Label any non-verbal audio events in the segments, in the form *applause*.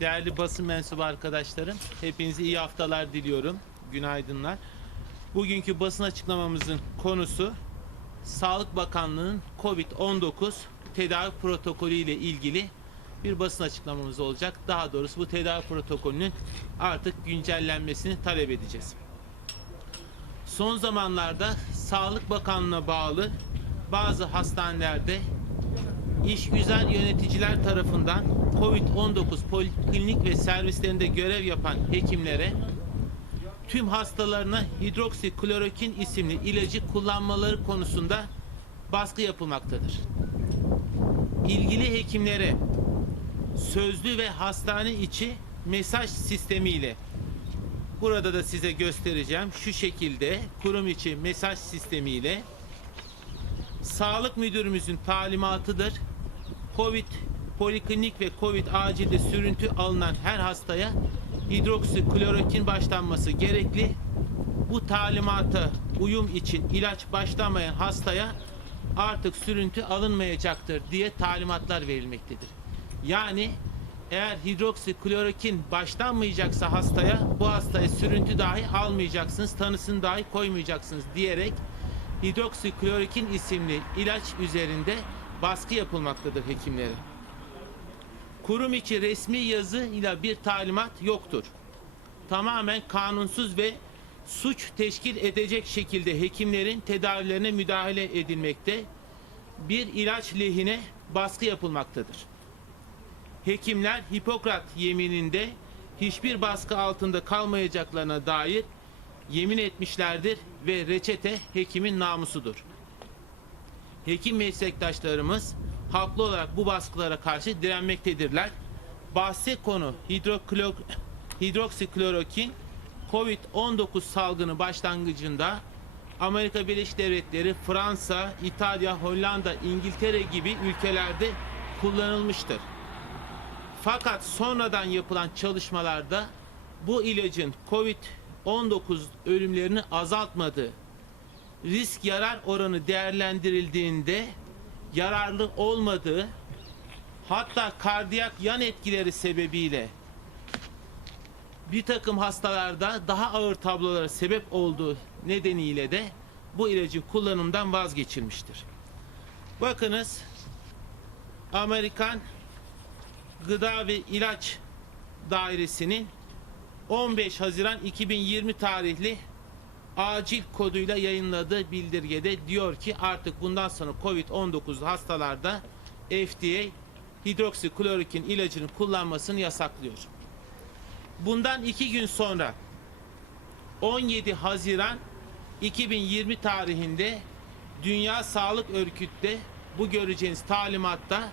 değerli basın mensubu arkadaşlarım. Hepinize iyi haftalar diliyorum. Günaydınlar. Bugünkü basın açıklamamızın konusu Sağlık Bakanlığı'nın COVID-19 tedavi protokolü ile ilgili bir basın açıklamamız olacak. Daha doğrusu bu tedavi protokolünün artık güncellenmesini talep edeceğiz. Son zamanlarda Sağlık Bakanlığı'na bağlı bazı hastanelerde İşgüzar yöneticiler tarafından COVID-19 poliklinik ve servislerinde görev yapan hekimlere tüm hastalarına hidroksiklorokin isimli ilacı kullanmaları konusunda baskı yapılmaktadır. İlgili hekimlere sözlü ve hastane içi mesaj sistemiyle burada da size göstereceğim şu şekilde kurum içi mesaj sistemiyle Sağlık müdürümüzün talimatıdır. Covid poliklinik ve Covid acilde sürüntü alınan her hastaya hidroksiklorokin başlanması gerekli. Bu talimata uyum için ilaç başlamayan hastaya artık sürüntü alınmayacaktır diye talimatlar verilmektedir. Yani eğer hidroksiklorokin başlanmayacaksa hastaya bu hastaya sürüntü dahi almayacaksınız, tanısını dahi koymayacaksınız diyerek hidroksiklorokin isimli ilaç üzerinde baskı yapılmaktadır hekimlere. Kurum içi resmi yazı ile bir talimat yoktur. Tamamen kanunsuz ve suç teşkil edecek şekilde hekimlerin tedavilerine müdahale edilmekte, bir ilaç lehine baskı yapılmaktadır. Hekimler Hipokrat yemininde hiçbir baskı altında kalmayacaklarına dair yemin etmişlerdir ve reçete hekimin namusudur. Hekim meslektaşlarımız haklı olarak bu baskılara karşı direnmektedirler. Bahse konu hidroklo- hidroksiklorokin COVID-19 salgını başlangıcında Amerika Birleşik Devletleri, Fransa, İtalya, Hollanda, İngiltere gibi ülkelerde kullanılmıştır. Fakat sonradan yapılan çalışmalarda bu ilacın COVID-19 ölümlerini azaltmadığı, risk yarar oranı değerlendirildiğinde yararlı olmadığı, hatta kardiyak yan etkileri sebebiyle bir takım hastalarda daha ağır tablolara sebep olduğu nedeniyle de bu ilacın kullanımdan vazgeçilmiştir. Bakınız Amerikan Gıda ve İlaç Dairesi'nin 15 Haziran 2020 tarihli acil koduyla yayınladığı bildirgede diyor ki artık bundan sonra COVID-19 hastalarda FDA hidroksiklorokin ilacını kullanmasını yasaklıyor. Bundan iki gün sonra 17 Haziran 2020 tarihinde Dünya Sağlık Örgütü'de bu göreceğiniz talimatta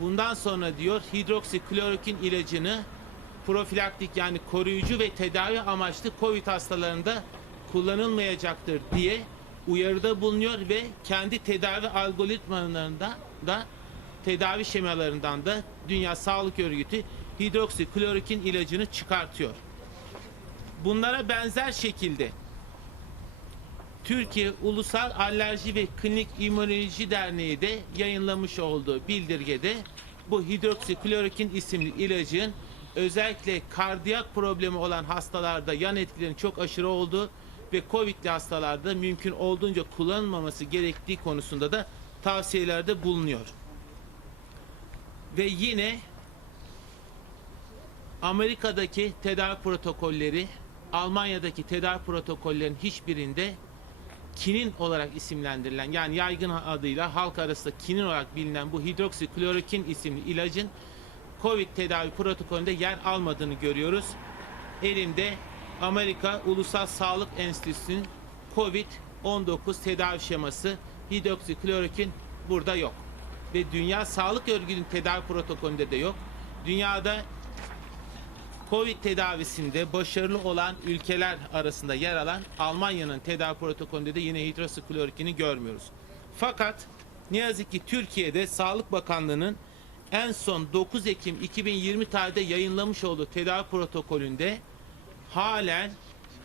bundan sonra diyor hidroksiklorokin ilacını profilaktik yani koruyucu ve tedavi amaçlı COVID hastalarında kullanılmayacaktır diye uyarıda bulunuyor ve kendi tedavi algoritmalarında da tedavi şemalarından da Dünya Sağlık Örgütü hidroksiklorokin ilacını çıkartıyor. Bunlara benzer şekilde Türkiye Ulusal Alerji ve Klinik İmmünoloji Derneği de yayınlamış olduğu bildirgede bu hidroksiklorokin isimli ilacın özellikle kardiyak problemi olan hastalarda yan etkilerin çok aşırı olduğu ve COVID'li hastalarda mümkün olduğunca kullanılmaması gerektiği konusunda da tavsiyelerde bulunuyor. Ve yine Amerika'daki tedavi protokolleri, Almanya'daki tedavi protokollerin hiçbirinde kinin olarak isimlendirilen yani yaygın adıyla halk arasında kinin olarak bilinen bu hidroksiklorokin isimli ilacın COVID tedavi protokolünde yer almadığını görüyoruz. Elimde Amerika Ulusal Sağlık Enstitüsü'nün COVID-19 tedavi şeması hidroksiklorokin burada yok. Ve Dünya Sağlık Örgütü'nün tedavi protokolünde de yok. Dünyada Covid tedavisinde başarılı olan ülkeler arasında yer alan Almanya'nın tedavi protokolünde de yine hidroksiklorokini görmüyoruz. Fakat ne yazık ki Türkiye'de Sağlık Bakanlığı'nın en son 9 Ekim 2020 tarihinde yayınlamış olduğu tedavi protokolünde halen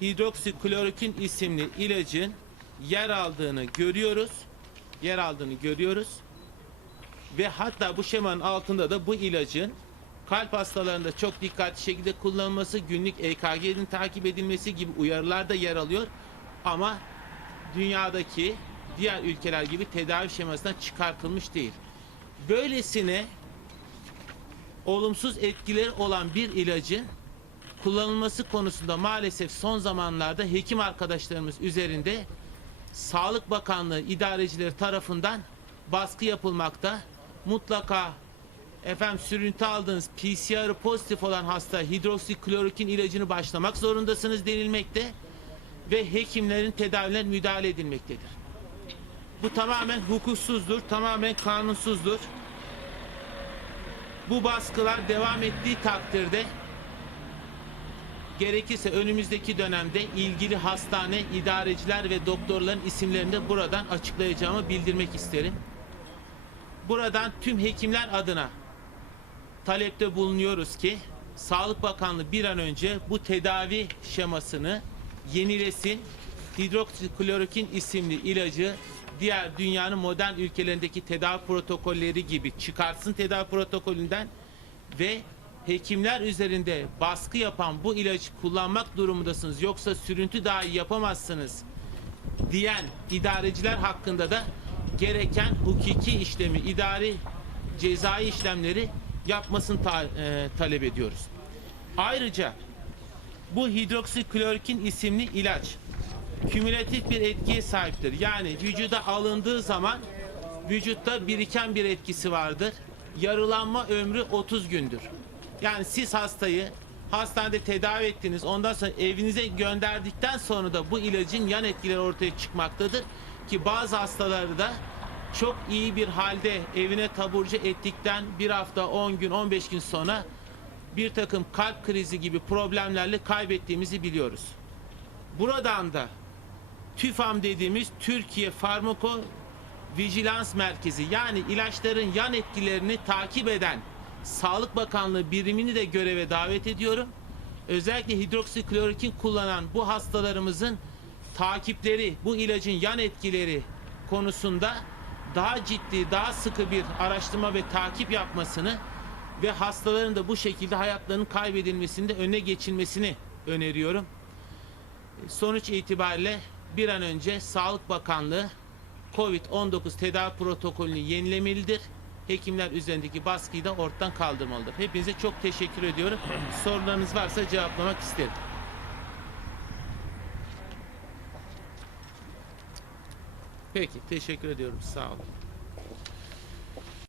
hidroksiklorokin isimli ilacın yer aldığını görüyoruz. Yer aldığını görüyoruz. Ve hatta bu şemanın altında da bu ilacın kalp hastalarında çok dikkatli şekilde kullanılması, günlük EKG'nin takip edilmesi gibi uyarılar da yer alıyor. Ama dünyadaki diğer ülkeler gibi tedavi şemasından çıkartılmış değil. Böylesine olumsuz etkileri olan bir ilacın kullanılması konusunda maalesef son zamanlarda hekim arkadaşlarımız üzerinde Sağlık Bakanlığı idarecileri tarafından baskı yapılmakta. Mutlaka efendim sürüntü aldığınız PCR'ı pozitif olan hasta hidroksiklorokin ilacını başlamak zorundasınız denilmekte ve hekimlerin tedavilerine müdahale edilmektedir. Bu tamamen hukuksuzdur, tamamen kanunsuzdur. Bu baskılar devam ettiği takdirde gerekirse önümüzdeki dönemde ilgili hastane, idareciler ve doktorların isimlerini de buradan açıklayacağımı bildirmek isterim. Buradan tüm hekimler adına talepte bulunuyoruz ki Sağlık Bakanlığı bir an önce bu tedavi şemasını yenilesin. Hidroksiklorokin isimli ilacı diğer dünyanın modern ülkelerindeki tedavi protokolleri gibi çıkarsın tedavi protokolünden ve hekimler üzerinde baskı yapan bu ilacı kullanmak durumundasınız yoksa sürüntü dahi yapamazsınız diyen idareciler hakkında da gereken hukuki işlemi, idari cezai işlemleri yapmasını ta- e, talep ediyoruz. Ayrıca bu hidroksiklorokin isimli ilaç kümülatif bir etkiye sahiptir. Yani vücuda alındığı zaman vücutta biriken bir etkisi vardır. Yarılanma ömrü 30 gündür. Yani siz hastayı hastanede tedavi ettiniz. Ondan sonra evinize gönderdikten sonra da bu ilacın yan etkileri ortaya çıkmaktadır. Ki bazı hastaları da çok iyi bir halde evine taburcu ettikten bir hafta, 10 gün, 15 gün sonra bir takım kalp krizi gibi problemlerle kaybettiğimizi biliyoruz. Buradan da TÜFAM dediğimiz Türkiye Farmako Vigilans Merkezi yani ilaçların yan etkilerini takip eden Sağlık Bakanlığı birimini de göreve davet ediyorum. Özellikle hidroksiklorokin kullanan bu hastalarımızın takipleri, bu ilacın yan etkileri konusunda daha ciddi, daha sıkı bir araştırma ve takip yapmasını ve hastaların da bu şekilde hayatlarının kaybedilmesinde önüne geçilmesini öneriyorum. Sonuç itibariyle bir an önce Sağlık Bakanlığı COVID-19 tedavi protokolünü yenilemelidir. Hekimler üzerindeki baskıyı da ortadan kaldırmalıdır. Hepinize çok teşekkür ediyorum. *clears throat* Sorularınız varsa cevaplamak isterim. Peki, teşekkür ediyorum. Sağ olun.